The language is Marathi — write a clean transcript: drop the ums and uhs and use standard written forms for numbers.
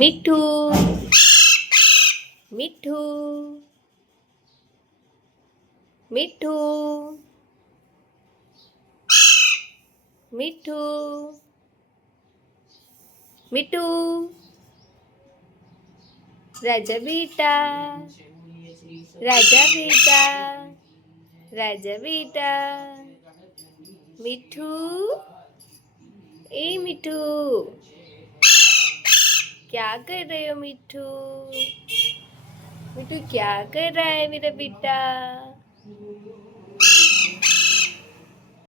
मिठू मिठू मिठू मिठू मिठू राजा बेटा राजा बेटा राजा बेटा मिठू ए मिठू क्या कर रहे हो मिठू मिठू क्या कर रहा है मेरा बेटा